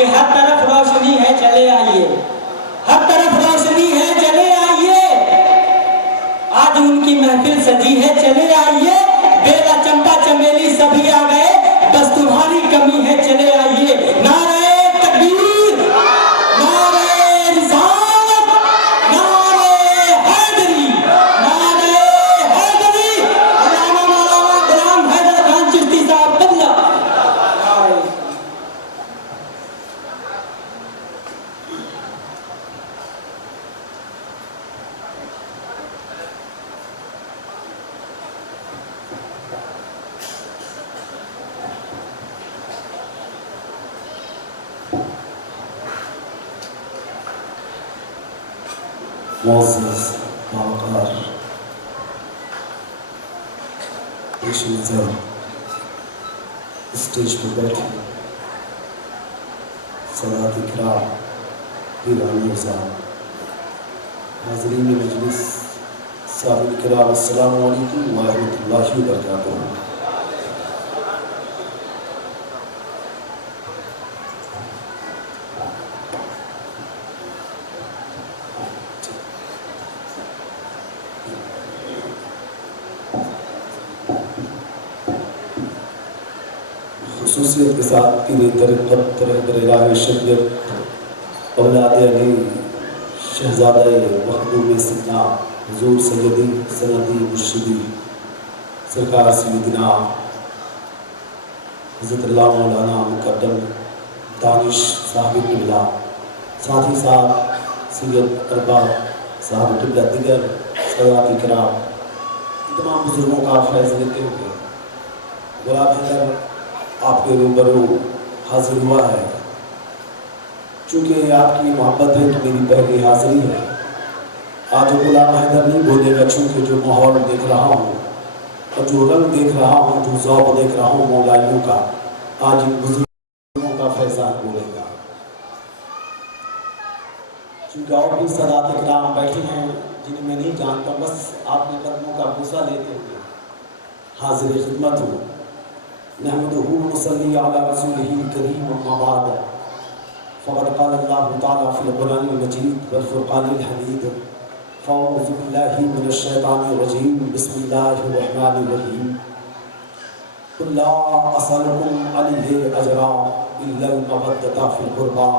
کہ ہر طرف روشنی ہے چلے آئیے، ہر طرف روشنی ہے چلے آئیے، آج ان کی محفل سجی ہے چلے آئیے، بیلا چمپا چمیلی سبھی آ گئے، بس تمہاری کمی ہے چلے آئیے، نعرہ تکبیر، نعرہ رسالت، نعرہ حیدری، نعرہ حیدری، علامہ مولانا غلام حیدر خان چشتی صاحب قبلہ۔ معزز باوقار پیش نظر اسٹیج پر بیٹھے سادات اکرام، پیران صاحب، حاضرین مجلس، سامعین کرام، السلام علیکم ورحمۃ اللہ وبرکاتہ۔ خصوصیت کے ساتھ پیر طریقت طرح راہ شریعت اولاد علی شہزادہ مخدوم سیدنا حضور سیدی سندی مرشدی سرکار سیدنا حضرت اللہ مولانا مقدم دانش صاحب قبلہ، ساتھ ہی ساتھ سید ارباب صاحب قبلہ، دیگر سادات کرام، تمام بزرگوں کا فیض لیتے ہوئے غلام حیدر آپ کے روبرو حاضر ہوا ہے۔ چونکہ آپ کی محبت ہے تو میری پہلی حاضری ہے۔ آج غلام حیدر نہیں بولے گا، چونکہ جو ماحول دیکھ رہا ہوں اور جو رنگ دیکھ رہا ہوں، جو ذوق دیکھ رہا ہوں مولائیوں کا، آج ان بزرگوں کا فیضان بولے گا۔ چونکہ اور بھی سادات اکرام بیٹھے ہیں جنہیں میں نہیں جانتا، بس آپ کے قدموں کا بوسہ لیتے ہوئے حاضر خدمت ہوں۔ نحمدہ ونصلی علی رسولہ الکریم، اما بعد، فقد قال اللہ تعالی فی القرآن المجید والفرقان الحمید، فاعوذ باللہ من الشیطان الرجیم، بسم اللہ الرحمن الرحیم، قل لا اسألکم علیہ اجرا الا المودۃ فی القربى،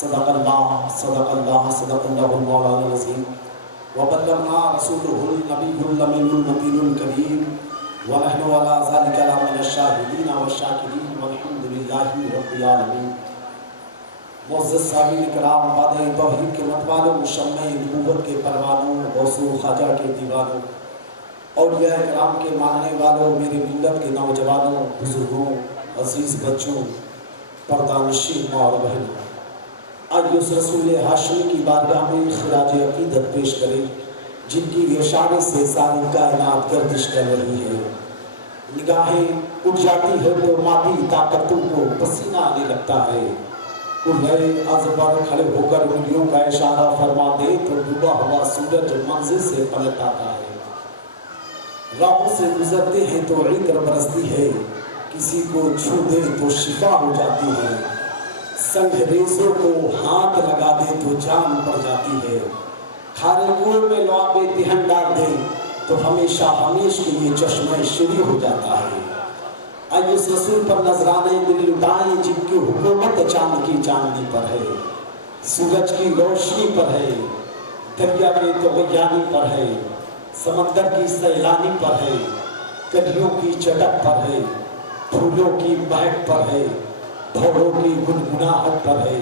صدق اللہ صدق اللہ صدق اللہ المولانا العظیم، وبلغنا رسولہ النبی الامین المتین الکریم، وَنَحْنُ عَلَىٰ ذَلِكَ لَمِنَ الشَّاهِدِينَ وَالشَّاكِرِينَ وَالْحَمْدُ لِلَّهِ رَبِّ الْعَالَمِينَ۔ معزز سامعین کرام، بادۂ توحید کے متوالوں، شمع نبوت کے پروانوں، غوث و خواجہ کے دیوانوں، اولیاء کرام کے ماننے والوں، میرے ملت کے نوجوانوں، بزرگوں، عزیز بچوں، پردہ نشین ماں اور بہنوں، آئیے اس رسول ہاشمی کی بارگاہ میں خراج عقیدت پیش کریں جن کی اشارے سے ساری کائنات گردش کر رہی ہے۔ نگاہیں اٹھ جاتی ہے تو مادی طاقتوں کو پسینہ آنے لگتا ہے، کلہے از پر کھڑے ہو کر انگلیوں کا اشارہ فرما دے تو ڈوبا ہوا سورج منزل سے پلٹ آتا ہے۔ راہوں سے گزرتے ہیں تو عطر برستی ہے، کسی کو چھو دے تو شفا ہو جاتی ہے، سنگ ریزوں کو ہاتھ لگا دے تو جان پڑ جاتی ہے، کھارے کنویں میں لعاب دہن ڈال دے تو ہمیشہ ہمیش کے لیے چشمہ شری ہو جاتا ہے۔ آئیے اس رسول پر نذرانے دل لٹائیں جن کی حکومت چاند کی چاندنی پر ہے، سورج کی روشنی پر ہے، دریا کے طغیانی پر ہے، سمندر کی سیلانی پر ہے، کلیوں کی چٹک پر ہے، پھولوں کی مہک پر ہے، بھوروں کی گنگناہٹ پر ہے،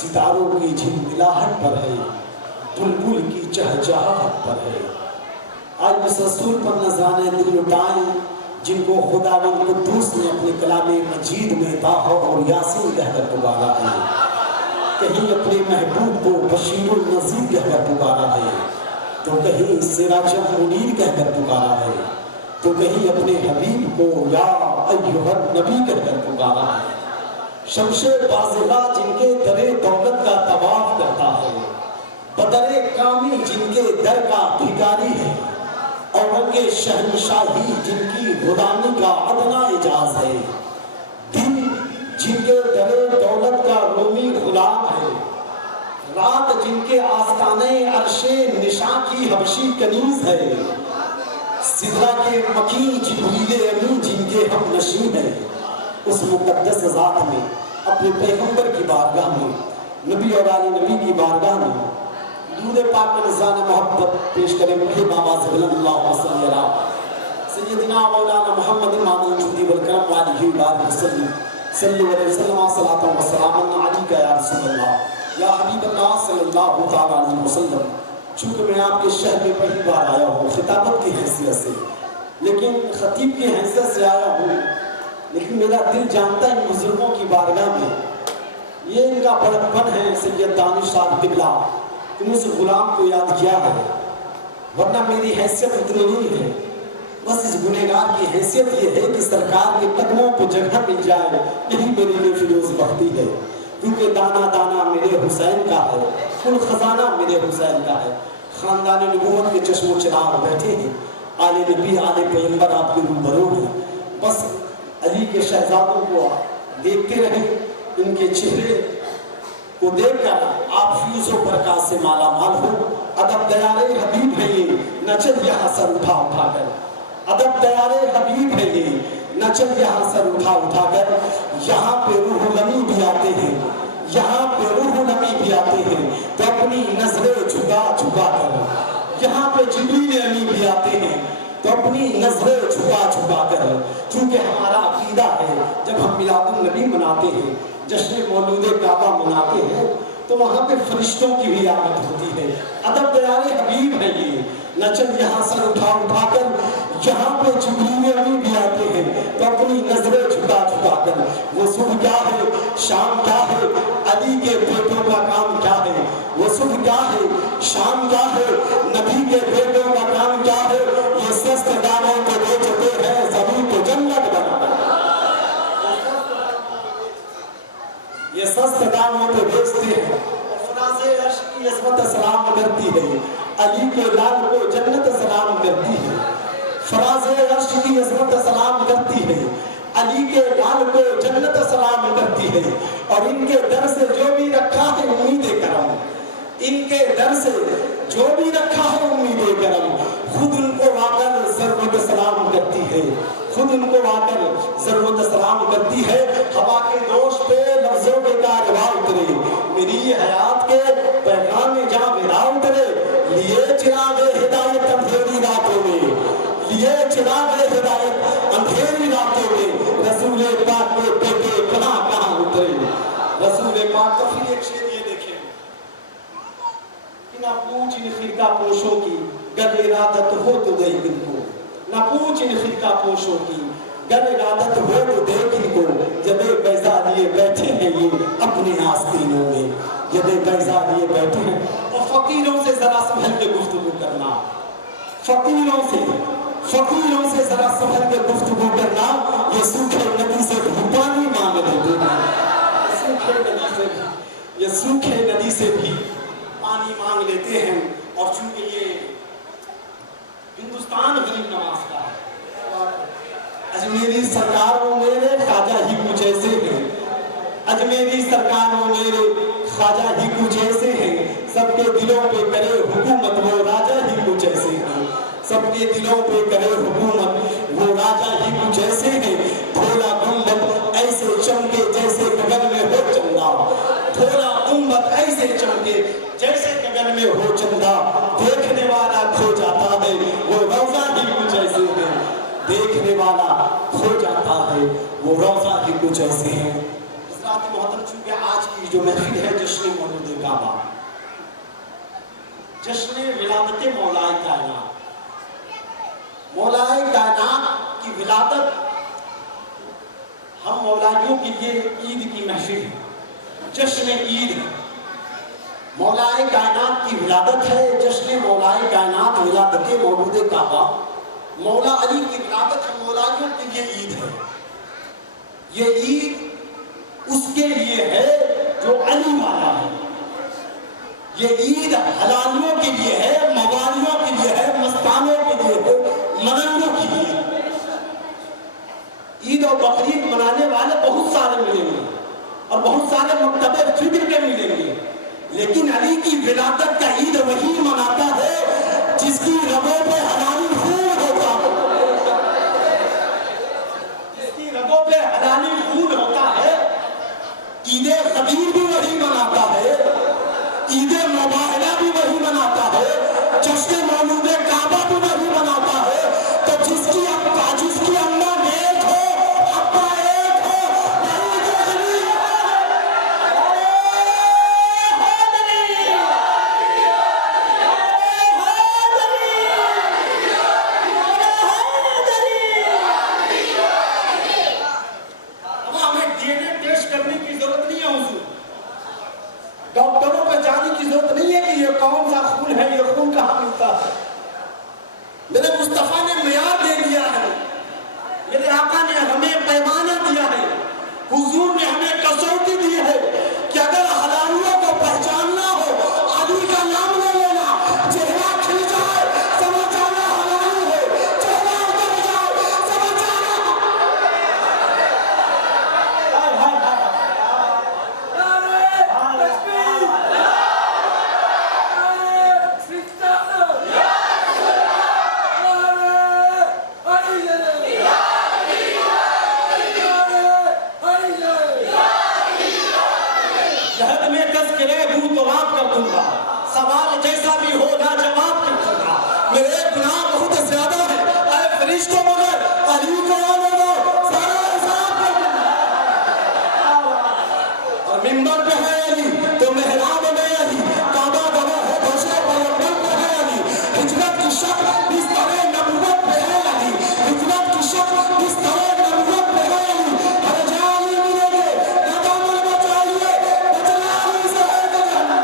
ستاروں کی جھلملاہٹ پر ہے، بلبل کی چہچہاہٹ پر ہے۔ آج اس رسول پر نذرانے دل لٹائیں جن کو خداوند قدوس نے اپنے کلام مجید میں طٰہٰ اور یاسین کہہ کر پکارا ہے، کہیں اپنے محبوب کو بشیر النذیر کہہ کر پکارا ہے، تو کہیں سراج منیر کہہ کر پکارا ہے، تو کہیں اپنے حبیب کو یا ایھا النبی کہہ کر پکارا ہے۔ شمس بازغہ جن کے در دولت کا طواف کرتا ہے، بدر کامی جن کے در کا بھکاری ہے، اورنگ شہنشاہی جن کی غلامی کا ادنا اعجاز ہے، دن جن کے در دولت کا رات جن کے آستانے عرش نشاں کی حبشی کنیز ہے، سدرہ کے مکین جبریل امین جن کے ہم نشین ہیں، اس مقدس ذات میں اپنے پیغمبر کی بارگاہ میں، نبی اور آل نبی کی بارگاہ میں درود پاک کا نذرانہ محبت پیش کریں مجھے بابا صلی اللہ علیہ وسلم سیدنا مولانا محمد امام الجودی والکرم علیہ وآلہ وسلم صلی اللہ علیہ وسلم صلاۃ و سلام علیک یا رسول اللہ یا حبیب اللہ صلی اللہ تعالیٰ علیہ وسلم۔ چونکہ میں آپ کے شہر میں پہلی بار آیا ہوں خطابت کی حیثیت سے، لیکن خطیب کی حیثیت سے آیا ہوں، لیکن میرا دل جانتا ہے ان بزرگوں کی بارگاہ میں یہ ان کا بڑکپن ہے۔ سید دانش صاحب قبلہ تم اس غلام کو یاد کیا ہے، ورنہ میری حیثیت اتنی نہیں ہے، بس اس گنہگار کی حیثیت یہ ہے کہ سرکار کے قدموں پہ جگہ مل جائے، یہی میرے لیے فیروز بختی ہے، کیونکہ دانا دانا میرے حسین کا ہے، کل خزانہ میرے حسین کا ہے۔ خاندان نبوت کے چشم و چراغ بیٹھے ہیں، آل نبی آل پیغمبر آپ کے روبرو ہیں، بس علی کے شہزادوں کو دیکھتے رہیں، ان کے چہرے کو دیکھ کر آپ فیوز و برکات سے مالا مال ہو۔ ادب دیارے حبیب ہے یہ نہ چل یہاں سر اٹھا اٹھا کر، ادب دیارے حبیب ہے یہ نہ چل یہاں سر اٹھا اٹھا کر، یہاں پہ روح الامین بھی آتے ہیں، یہاں پہ روح الامین بھی آتے ہیں تو اپنی نظریں جھکا جھکا کر، یہاں پہ جبریل امین بھی آتے ہیں تو اپنی نظریں جھکا جھکا کر، چونکہ ہمارا عقیدہ ہے جب ہم میلاد النبی مناتے ہیں، جشن مولود کعبہ مناتے ہیں تو وہاں پہ فرشتوں کی بھی آمد ہوتی ہے۔ ادب دیارے حبیب ہے یہ نہ چل یہاں سر اٹھا اٹھا کر، یہاں پہ جبریل امین بھی آتے ہیں تو اپنی نظریں جھکا جھکا کر، وہ صبح کیا ہے شام کیا ہے، علی کے بیٹوں کا کام کیا ہے، وہ صبح کیا ہے شام کیا ہے، نبی کے بیٹوں کا کام کیا ہے، یہ سست دانوں کو بیچتے ہیں زمین کو جنت بنا، یہ سست داموں پہ بیچتے ہیں، فراز عرش کی عظمت سلام کرتی ہے، علی کے لال کو جنت سلام کرتی ہے، فراز عرش کی عظمت سلام کرتی ہے، علی کے لال کو جنت سلام کرتی ہے، اور ان کے در سے جو بھی رکھا ہے امید کرم، ان کے در سے جو بھی رکھا ہے امید کرم، خود ان کو آ کر ضرورت سلام کرتی ہے، خود ان کو آ کر ضرورت سلام کرتی ہے۔ ہوا کے دوش پہ لفظوں کے کارواں اترے، میری حیات کے پیغام جہاں میرا اترے، لیے چراغ ہدایت اندھیری راتوں میں، لیے چراغ ہدایت اندھیری راتوں میں، رسول پاک کے بیٹے کہاں کہاں اترے۔ رسول پاک کا پھر ایک شعر یہ دیکھیں کہ نہ پوچھ ان فرقہ پوشوں کی گر ارادت ہو تو دیکھ ان کو، نہ پوچھ ان فرقہ پوشوں کی گر ارادت ہو تو دیکھ ان کو، جبے بیضا لیے بیٹھے ہیں یہ اپنے آستینوں میں، جبے بیضا لیے بیٹھے ہیں۔ اور فقیروں سے ذرا سنبھل کے گفتگو کرنا، فقیروں سے ذرا سنبھل کے گفتگو کرنا، یہ سوکھے ندی سے بھی پانی مانگ لیتے ہیں، یہ سوکھے ندی سے بھی پانی مانگ لیتے ہیں۔ اور چونکہ یہ ہندوستان غریب نواز کا ہے، اجمیری سرکار و میرے خواجہ ہی کچھ ایسے ہیں، اجمیری سرکار و میرے خواجہ ہی کچھ ایسے ہیں، سب کے دلوں پہ کرے حکومت وہ راجہ ہی کچھ ایسے ہیں، سب کے دلوں پہ کرے حکومت وہ راجہ ہی کچھ ایسے ہیں، دھولا گنبد ایسے چمکے جیسے گگن میں ہو چندہ، دھولا گنبد ایسے چمکے جیسے گگن میں ہو چندہ، دیکھنے والا کھو جاتا ہے وہ روضہ ہی کچھ ایسے ہیں، دیکھنے والا کھو جاتا ہے وہ روضہ ہی کچھ ایسے ہیں۔ حضرات محترم، چونکہ آج کی جو محفل ہے جشن مولود کعبہ، جشن ولادت مولائے کائنات، مولائے کائنات کی ولادت، ہم مولائیوں کے لیے عید کی محفل ہے، جشن عید ہے، مولائے کائنات کی ولادت ہے، جشن مولائے کائنات ولادت مولود کعبہ، مولا علی کی ولادت ہے، مولائیوں کے لیے عید ہے۔ یہ عید اس کے لیے ہے جو علی والا ہے، یہ عید حلالیوں کے لیے ہے، موالیوں کے لیے ہے، مستانوں کے لیے ہے، منندوں کے لیے۔ عید اور بقرعید منانے والے بہت سارے ملیں گے اور بہت سارے مکتبے فکر کے ملیں گے، لیکن علی کی ولادت کا عید وہی مناتا ہے جس کی رگوں پہ حلالی خون ہوتا ہے، جس کی رگوں پہ حلالی خون ہوتا ہے۔ عید خبیر بھی وہی مناتا ہے، عید مباہلہ بھی وہی مناتا ہے، جشن مولود کعبہ بھی وہی مناتا ہے۔ تو جس کی ابا، جس کی اماں نیک ہو، ابا ایک ہو، وہی جو علی ہمیں ڈی این اے ٹیسٹ کرنے کی ضرورت نہیں ہے حضور، ڈاکٹروں پہ جانے کی ضرورت نہیں ہے کہ یہ کون سا خون ہے، یہ خون کہاں ملتا ہے۔ میرے مصطفیٰ نے معیار دے دیا ہے، میرے آقا نے ہمیں پیمانہ دیا ہے، حضور نے ہمیں کسوٹی دی ہے کہ اگر حلالیوں کو پہچاننا ہو، علی کا نام لے لینا، چہرہ کھل جائے سمجھ جانا حلالی ہے، چہرہ اتر جائے سمجھ جانا۔ جہد میں تذکرے ہوں تو آپ کر دوں گا، سوال جیسا بھی ہو نہ جواب کر دوں گا، میرے گناہ بہت زیادہ ہے، اے فرشتوں مگر علی کو آنے دو، سارا حساب کر دوں گا۔ اور منبر پہ ہے علی تو محراب میں علی، کعبہ گواہ ہے بشر پیغمبر پہ ہے علی، ہجرت کی شک بستر نبوت پہ ہے علی، ہجرت کی شک بستر نبوت پہ ہے علی، ہر جا علی ملیں گے، نہ دامن بچائیے، بچنا علی سے ہے گزر۔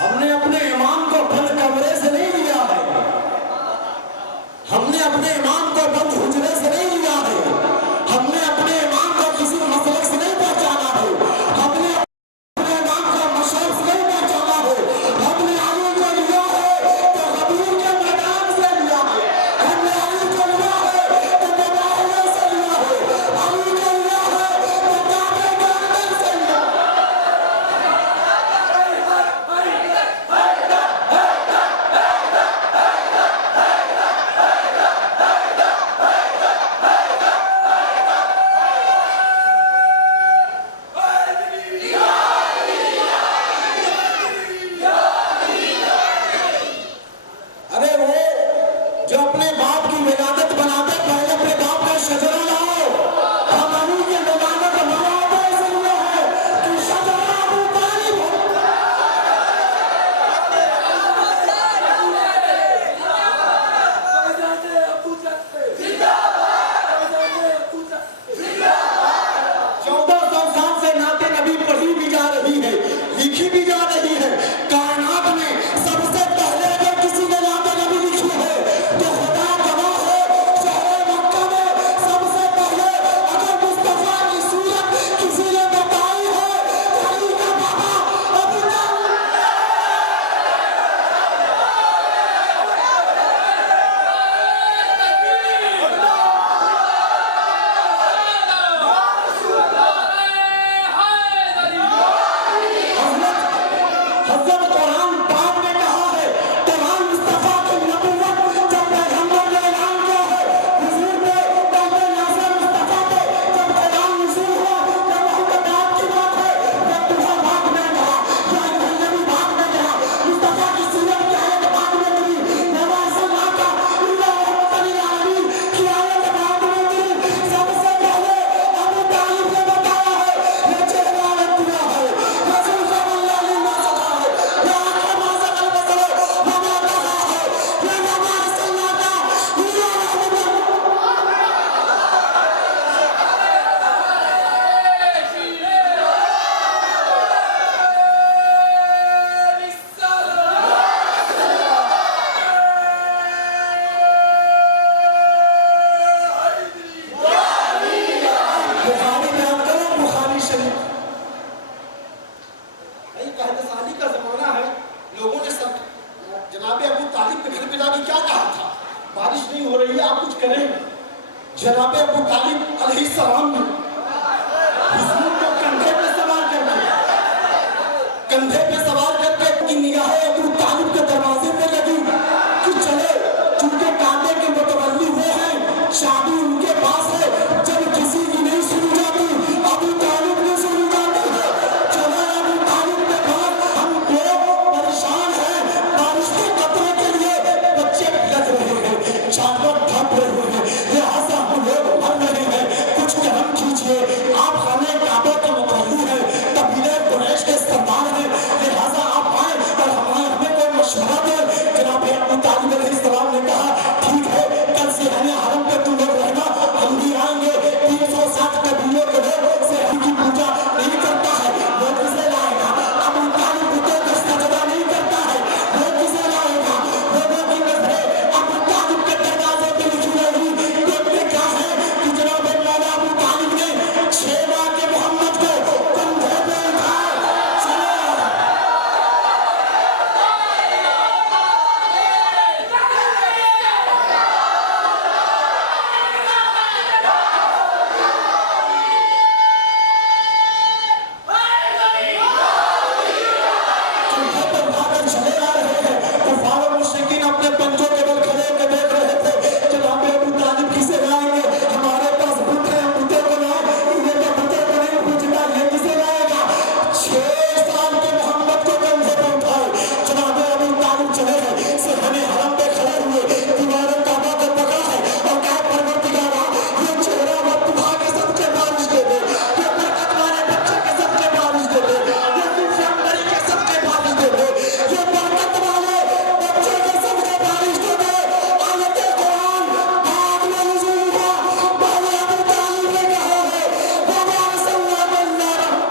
ہم نے اپنے ایمان کو بند کمرے سے نہیں لیا ہے، ہم نے اپنے ایمان کو بند حجرے سے نہیں لیا ہے، ہم نے اپنے ایمان کو کسی مسلک سے نہیں پہچانا ہے، ہم نے اپنے ایمان کو مشرق سے نہیں پہچانا ہے، ہم نے علی کو لیا ہے تو غبیر کے میدان سے لیا ہے، ہم نے علی کو لیا ہے تو مباہلے سے لیا ہے، علی کو لیا ہے تو کعبے کے اندر سے لیا ہے۔ ارے وہ جو اپنے باپ کی ولادت بناتے، پہلے اپنے باپ کا شجرہ لاؤ، ہم علی کی ولادت بناتے اس لیے ہے کہ شجرہ ابو طالب ہو۔ چودہ سو سال سے نعت نبی پڑھی بھی جا رہی ہے، لکھی بھی جا رہی ہے، کائنات میں سب سے پہلے اگر کسی نے نعت نبی لکھی ہے تو خدا گواہ ہے، شہر مکہ میں سب سے میرے پتا نے کیا کہا تھا؟ بارش نہیں ہو رہی ہے، آپ کچھ کریں۔ جناب ابو طالب علیہ السلام نے حضور کو کندھے پہ سوار کر کے کی نگاہیں ابو طالب کے دروازے پہ لگی کہ چلے، چونکہ کعبے کے متولی وہ ہیں، چابی ان کے پاس ہے، جب کسی کی نہیں سنی جاتی ابو طالب نے سنی جاتی ہے۔ چلے ابو طالب کے پاس، ہم لوگ پریشان ہیں، بارش کے قطرے کے لیے بچے لگ رہے ہیں، جانور ڈھپ رہے ہیں، لہٰذا ہم لوگ مر رہے ہیں، کچھ کرم کیجیے۔ آپ خانہ کعبہ کے متولی ہیں، قبیلہ قریش کے سردار ہیں، لہٰذا آپ آئیں اور ہمیں کوئی مشورہ دیں۔ جناب ابو طالب علیہ السلام نے کہا ٹھیک ہے، کل سے حرم پہ تم لوگ رہنا، ہم بھی آئیں گے۔ 360 قبیلوں کے لوگ سے ہم کی پوجا نہیں کرتا ہے، وہ کسے لائے گا؟ ابو طالب بتوں کو سجدہ نہیں کرتا ہے، وہ کسے لائے گا؟ لوگوں کی نظریں ابو طالب کے دروازے پہ لکھی رہی، دیکھتے کیا ہے کہ جناب مولا ابو طالب نے 6 ماہ کے محمد کو کندھے پہ اٹھایا، چلے چلے آ رہے ہیں۔ کفار و مشرکین اپنے پنجوں کے بل کھڑے ہو کے دیکھ رہے تھے، جناب ابو طالب کسے لائیں گے؟ ہمارے پاس بت ہے، ہم بتوں کو لائیں، انہیں تو بتوں کو نہیں پوچھتا، یہ کسے لائے گا؟ 6 سال کے محمد کو کندھے پہ اٹھائے، جناب ابو طالب چلے گئے، صحن حرم پہ کھڑے ہوئے، دیوار کعبہ کو پکڑا ہے اور کہا پروردگارا، یہ چہرہ مت دکھا کے سب کے بارش دے دے، یہ برکت والے بچے کے سب کے بارش دے دے، یہ خوشخبری کے سب کے بارش دے دے، یہ برکت والے بچے کے سب کے بارش دے دے۔ آیت قرآن بعد میں نزول ہوا، پہلے ابو طالب نے کہا ہے وَمَا أَرْسَلْنَا مِن نَّبِيٍّ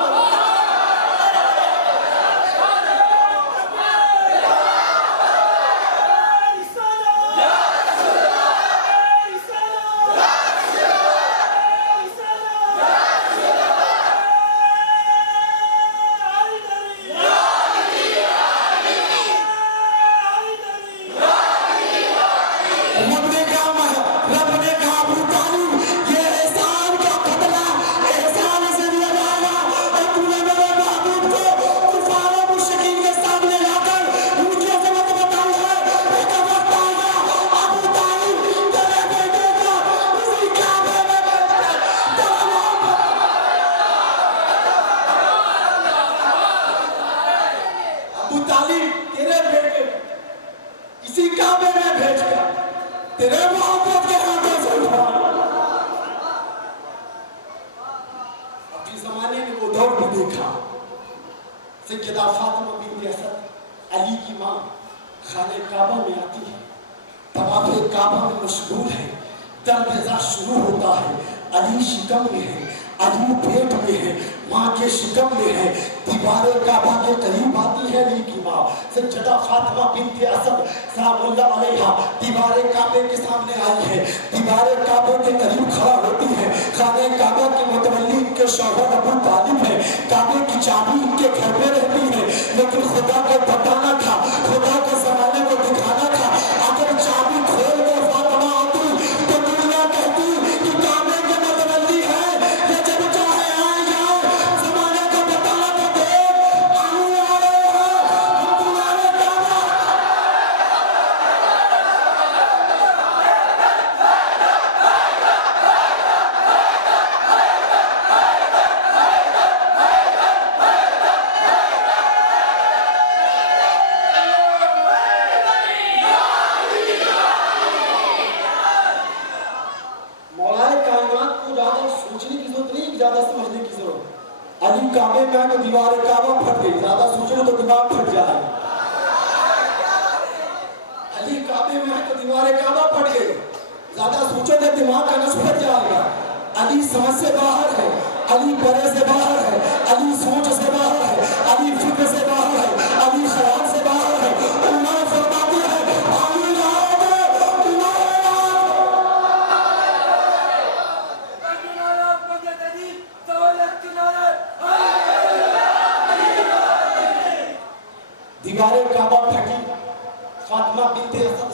رب نے کہا ابو طالب یہ احسان کا بدلہ احسان سے دیا جائے گا، اور تم نے میرے محبوب کو کفار و مشرکین کے سامنے لا کر ان کی عظمت بتائی ہے۔ ایک وقت آئے گا ابو طالب تیرے بیٹے کو اسی کعبے میں بیٹھ کر ابو طالب تیرے بیٹے اسی کعبے میں بھیج کر تیرے محبت کے ہاتھوں سے اٹھا۔ اپنی زمانے میں وہ دور بھی دیکھا، سیدہ فاطمہ بنت اسد علی کی ماں خانہ کعبہ میں آتی ہے، طواف کعبہ میں مشغول ہے، درد شروع ہوتا ہے، علی شکم میں ہے، علی پیٹ میں ہے، ماں کے شکم میں ہے، دیوار کعبہ کے قریب آتی ہے علی کی ماں سیدہ فاطمہ بنت اسد سلام اللہ علیہا، دیوار کعبے کے سامنے آئی ہے، دیوار کعبے کے قریب کھڑا ہوتی ہے، خانہ کعبہ کے متولی کے شوہر ابو طالب ہے، کعبے کی چابی ان کے گھر میں رہتی ہے، لیکن خدا کو بتانا تھا، خدا کو زمانے کو دکھانا تھا، اگر چابی کھول کے فاطمہ آتی تو دنیا کہتی کہ کعبے کے متولی ہے، یہ جب چاہے آئے جائے، زمانے کو بتانا تو دے، آنے والے ہیں ہم تمہارے کعبہ۔ مولا کائنات کو زیادہ سوچنے کی ضرورت نہیں، زیادہ سمجھنے کی ضرورت۔ علی کعبے میں آئے تو دیوار کعبہ پھٹ گئی، زیادہ سوچنے تو دماغ پھٹ جائے۔ علی کعبے میں آئے تو دیوار کعبہ پھٹ گئی، زیادہ سوچو تو دماغ کا نس پھٹ جائے گا۔ علی سمجھ سے باہر ہے، علی پرے سے باہر ہے، علی سوچ سے باہر ہے، علی فکر سے باہر ہے، علی خیال سے باہر ہے۔ اللہ فرماتی ہے علی رہو تو تمہارے دیوار کعبہ پھٹی، فاطمہ بنت اسد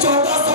1400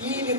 3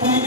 3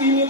3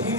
3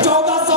1400